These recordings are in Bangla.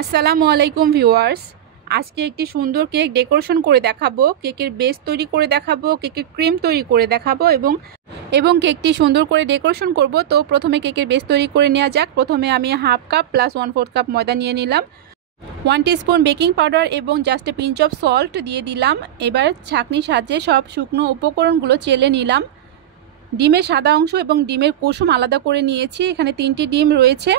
আসসালামু আলাইকুম ভিউয়ার্স, আজকে একটি সুন্দর কেক ডেকোরেশন করে দেখাবো, কেকের বেস তৈরি করে দেখাবো, কেকের ক্রিম তৈরি করে দেখাবো এবং কেকটি সুন্দর করে ডেকোরেশন করব। তো প্রথমে কেকের বেস তৈরি করে নেওয়া যাক। প্রথমে আমি হাফ কাপ প্লাস 1/4 কাপ ময়দা নিয়ে নিলাম, 1 টিস্পুন বেকিং পাউডার এবং just a pinch of salt দিয়ে দিলাম। এবার ছাঁকনির সাহায্যে সব শুকনো উপকরণগুলো চেলে নিলাম। ডিমের সাদা অংশ এবং ডিমের কুসুম আলাদা করে নিয়েছি। এখানে 3টি ডিম রয়েছে,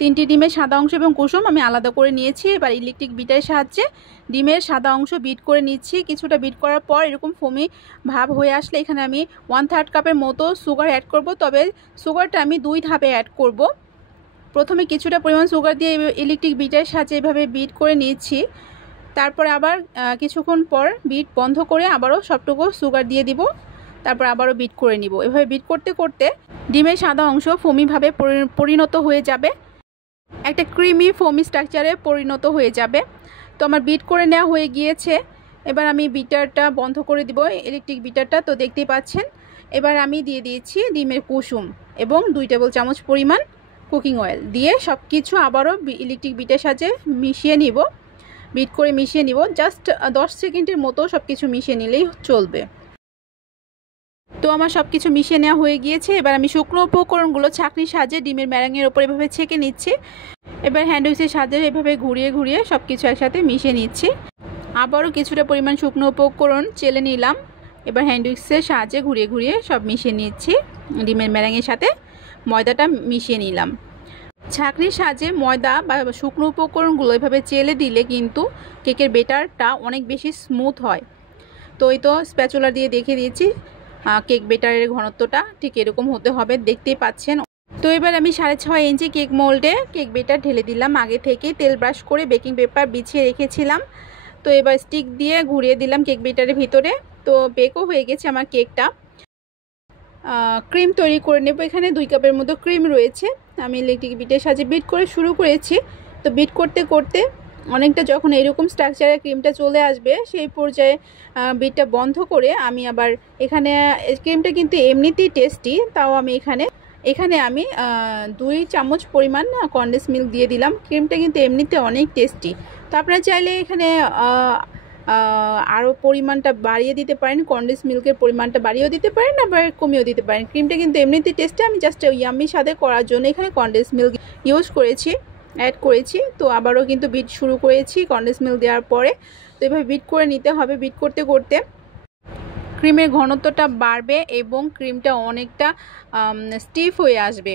3টি ডিমের সাদা অংশ এবং কুসুম আমি আলাদা করে নিয়েছি। এবার ইলেকট্রিক বিটারের সাহায্যে ডিমের সাদা অংশ বিট করে নিচ্ছি। কিছুটা বিট করার পর এরকম ফোমি ভাব হয়ে আসলে এখানে আমি 1/3 কাপের মতো সুগার অ্যাড করব। তবে সুগারটা আমি 2 ধাপে অ্যাড করব। প্রথমে কিছুটা পরিমাণ সুগার দিয়ে ইলেকট্রিক বিটারের সাহায্যে এভাবে বিট করে নিচ্ছি। তারপর আবার কিছুক্ষণ পর বিট বন্ধ করে আবারও সবটুকু সুগার দিয়ে দিব। তারপর আবারও বিট করে নিব। এভাবে বিট করতে করতে ডিমের সাদা অংশ ফোমিভাবে পরিণত হয়ে যাবে, একটা ক্রিমি ফোমি স্ট্রাকচারে পরিণত হয়ে যাবে। তো আমার বিট করে নেওয়া হয়ে গিয়েছে। এবার আমি বিটারটা বন্ধ করে দিব, ইলেকট্রিক বিটারটা। তো দেখতেই পাচ্ছেন। এবার আমি দিয়ে দিয়েছি ডিমের কুসুম এবং 2 টেবিল চামচ পরিমাণ কুকিং অয়েল দিয়ে সব কিছু আবারও ইলেকট্রিক বিটার সাহায্যে মিশিয়ে নিব, বিট করে মিশিয়ে নিব। জাস্ট 10 সেকেন্ডের মতো সব কিছু মিশিয়ে নিলেই চলবে। তো আমার সব কিছু মিশিয়ে নেওয়া হয়ে গিয়েছে। এবার আমি শুকনো উপকরণগুলো ছাঁকনির সাহায্যে ডিমের ম্যারাঙের ওপর এভাবে ছেঁকে নিচ্ছি। এবার হ্যান্ড উইক্সের সাহায্যে এভাবে ঘুরিয়ে ঘুরিয়ে সব কিছু একসাথে মিশিয়ে নিচ্ছি। আবারও কিছুটা পরিমাণ শুকনো উপকরণ চেলে নিলাম। এবার হ্যান্ড উইক্সের সাহায্যে ঘুরিয়ে ঘুরিয়ে সব মিশিয়ে নিচ্ছি। ডিমের ম্যারাঙের সাথে ময়দাটা মিশিয়ে নিলাম। ছাঁকনির সাহায্যে ময়দা বা শুকনো উপকরণগুলো এভাবে চেলে দিলে কিন্তু কেকের বেটারটা অনেক বেশি স্মুথ হয়। তো এই তো স্প্যাচুলা দিয়ে দেখিয়ে দিয়েছি কেক বেটারের ঘনত্বটা ঠিক এরকম হতে হবে, দেখতেই পাচ্ছেন। তো এবার আমি 6.5 ইঞ্চি কেক মোল্ডে কেক বেটার ঢেলে দিলাম। আগে থেকে তেল ব্রাশ করে বেকিং পেপার বিছিয়ে রেখেছিলাম। তো এবার স্টিক দিয়ে ঘুরিয়ে দিলাম কেক বেটারের ভিতরে। তো বেকও হয়ে গেছে আমার কেকটা। ক্রিম তৈরি করে নেব। এখানে 2 কাপের মতো ক্রিম রয়েছে। আমি ইলেকট্রিক বিটের সাহায্যে বিট করে শুরু করেছি। তো বিট করতে করতে অনেকটা যখন এরকম স্ট্রাকচারে ক্রিমটা চলে আসবে সেই পর্যায়ে বিটটা বন্ধ করে আমি আবার এখানে ক্রিমটা কিন্তু এমনিতেই টেস্টি, তাও আমি এখানে আমি 2 চামচ পরিমাণ কনডেন্স মিল্ক দিয়ে দিলাম। ক্রিমটা কিন্তু এমনিতে অনেক টেস্টি। তো আপনারা চাইলে এখানে আরও পরিমাণটা বাড়িয়ে দিতে পারেন, কনডেন্স মিল্কের পরিমাণটা বাড়িয়েও দিতে পারেন, আবার কমিয়েও দিতে পারেন। ক্রিমটা কিন্তু এমনিতেই টেস্টি। আমি জাস্ট ইয়াম্মির সাথে করার জন্য এখানে কনডেন্স মিল্ক ইউজ করেছি, অ্যাড করেছি। তো আবারও কিন্তু বিট শুরু করেছি কনডেন্স মিল্ক দেওয়ার পরে। তো এভাবে বিট করে নিতে হবে। বিট করতে করতে ক্রিমের ঘনত্বটা বাড়বে এবং ক্রিমটা অনেকটা স্টিফ হয়ে আসবে।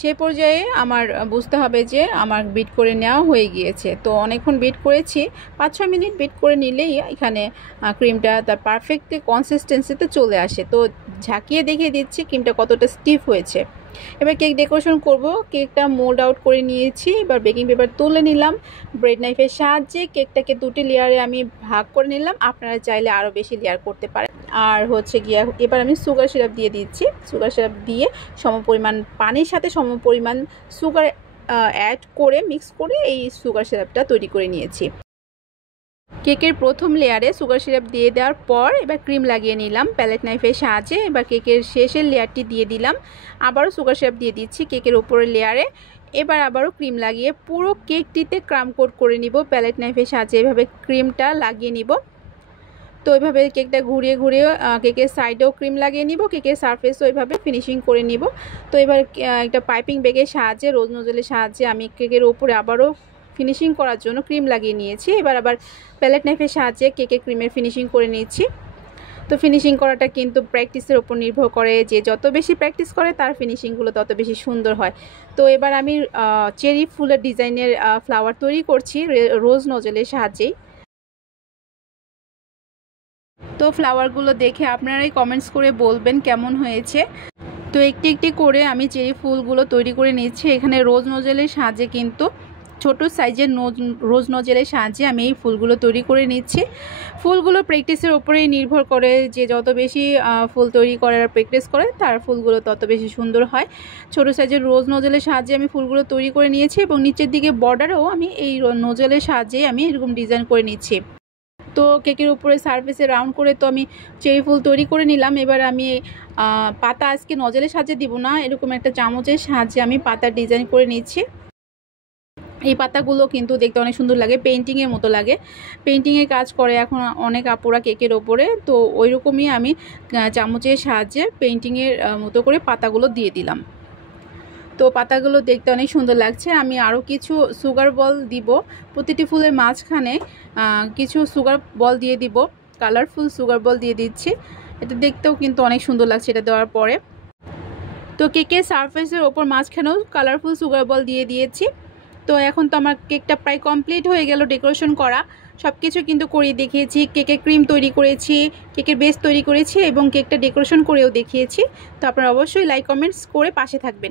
সেই পর্যায়ে আমার বুঝতে হবে যে আমার বিট করে নেওয়া হয়ে গিয়েছে। তো অনেকক্ষণ বিট করেছি, 5-6 মিনিট বিট করে নিলেই এখানে ক্রিমটা তার পারফেক্ট কনসিস্টেন্সিতে চলে আসে। তো ঝাঁকিয়ে দেখিয়ে দিচ্ছি ক্রিমটা কতটা স্টিফ হয়েছে। এবার কেক ডেকোরেশন করব। কেকটা মোল্ড আউট করে নিয়েছি। এবার বেকিং পেপার তুলে নিলাম। ব্রেড নাইফের সাহায্যে কেকটাকে 2টি লেয়ারে আমি ভাগ করে নিলাম। আপনারা চাইলে আরও বেশি লেয়ার করতে পারেন। আর হচ্ছে গিয়া এবার আমি সুগার সিরাপ দিয়ে দিচ্ছি। সুগার সিরাপ দিয়ে সমপরিমাণ পানির সাথে সমপরিমাণ সুগার অ্যাড করে মিক্স করে এই সুগার সিরাপটা তৈরি করে নিয়েছি। কেকের প্রথম লেয়ারে সুগার সিরাপ দিয়ে দেওয়ার পর এবার ক্রিম লাগিয়ে নিলাম প্যালেট নাইফের সাহায্যে। এবার কেকের শেষের লেয়ারটি দিয়ে দিলাম। আবারও সুগার সিরাপ দিয়ে দিচ্ছি কেকের উপরের লেয়ারে। এবার আবারও ক্রিম লাগিয়ে পুরো কেকটিতে ক্রাম কোট করে নিব। প্যালেট নাইফের সাহায্যে এভাবে ক্রিমটা লাগিয়ে নিব। তো এইভাবে কেকটা ঘুরিয়ে ঘুরিয়ে কেকের সাইডেও ক্রিম লাগিয়ে নিব, কেকের সারফেসও এইভাবে ফিনিশিং করে নিব। তো এবার একটা পাইপিং ব্যাগের সাহায্যে রোজ নোজেলের সাহায্যে আমি কেকের উপরে আবারও ফিনিশিং করার জন্য ক্রিম লাগিয়ে নিয়েছি। এবার আবার প্যালেট নাইফের সাহায্যে কেকের ক্রিমের ফিনিশিং করে নিচ্ছি। তো ফিনিশিং করাটা কিন্তু প্র্যাকটিসের উপর নির্ভর করে, যে যত বেশি প্র্যাকটিস করে তার ফিনিশিংগুলো তত বেশি সুন্দর হয়। তো এবার আমি চেরি ফুলের ডিজাইনের ফ্লাওয়ার তৈরি করছি রোজ নোজেলের সাহায্যেই। তো ফ্লাওয়ারগুলো দেখে আপনারাই কমেন্টস করে বলবেন কেমন হয়েছে। তো একটি একটি করে আমি চেরি ফুলগুলো তৈরি করে নিচ্ছি। এখানে রোজ নোজেলের সাহায্যে কিন্তু ছোট সাইজের রোজ নোজেলের সাহায্যে আমি এই ফুলগুলো তৈরি করে নিচ্ছি। ফুলগুলো প্র্যাকটিসের উপরেই নির্ভর করে, যে যত বেশি ফুল তৈরি করার প্র্যাকটিস করে তার ফুলগুলো তত বেশি সুন্দর হয়। ছোট সাইজের রোজ নোজেলের সাহায্যে আমি ফুলগুলো তৈরি করে নিয়েছি এবং নিচের দিকে বর্ডারেও আমি এই নোজেলের সাহায্যে আমি এরকম ডিজাইন করে নিচ্ছি। তো কেকের উপরে সারফেসে রাউন্ড করে তো আমি চেরি ফুল তৈরি করে নিলাম। এবার আমি পাতা আজকে নজলের সাহায্যে দিব না, এরকম একটা চামচের সাহায্যে আমি পাতার ডিজাইন করে নিচ্ছি। এই পাতাগুলো কিন্তু দেখতে অনেক সুন্দর লাগে, পেইন্টিংয়ের মতো লাগে। পেইন্টিংয়ের কাজ করে এখন অনেক আপুরা কেকের ওপরে, তো ওই রকমই আমি চামচের সাহায্যে পেইন্টিংয়ের মতো করে পাতাগুলো দিয়ে দিলাম। তো পাতাগুলো দেখতে অনেক সুন্দর লাগছে। আমি আরও কিছু সুগার বল দিব, প্রতিটি ফুলের মাঝখানে কিছু সুগার বল দিয়ে দিব, কালারফুল সুগার বল দিয়ে দিচ্ছি। এটা দেখতেও কিন্তু অনেক সুন্দর লাগছে এটা দেওয়ার পরে। তো কেকের সারফেসের ওপর মাঝখানেও কালারফুল সুগার বল দিয়ে দিয়েছি। তো এখন তো আমার কেকটা প্রায় কমপ্লিট হয়ে গেল ডেকোরেশন করা, সব কিছু কিন্তু করিয়ে দেখিয়েছি। কেকের ক্রিম তৈরি করেছি, কেকের বেস তৈরি করেছি এবং কেকটা ডেকোরেশন করেও দেখিয়েছি। তো আপনারা অবশ্যই লাইক কমেন্টস করে পাশে থাকবেন।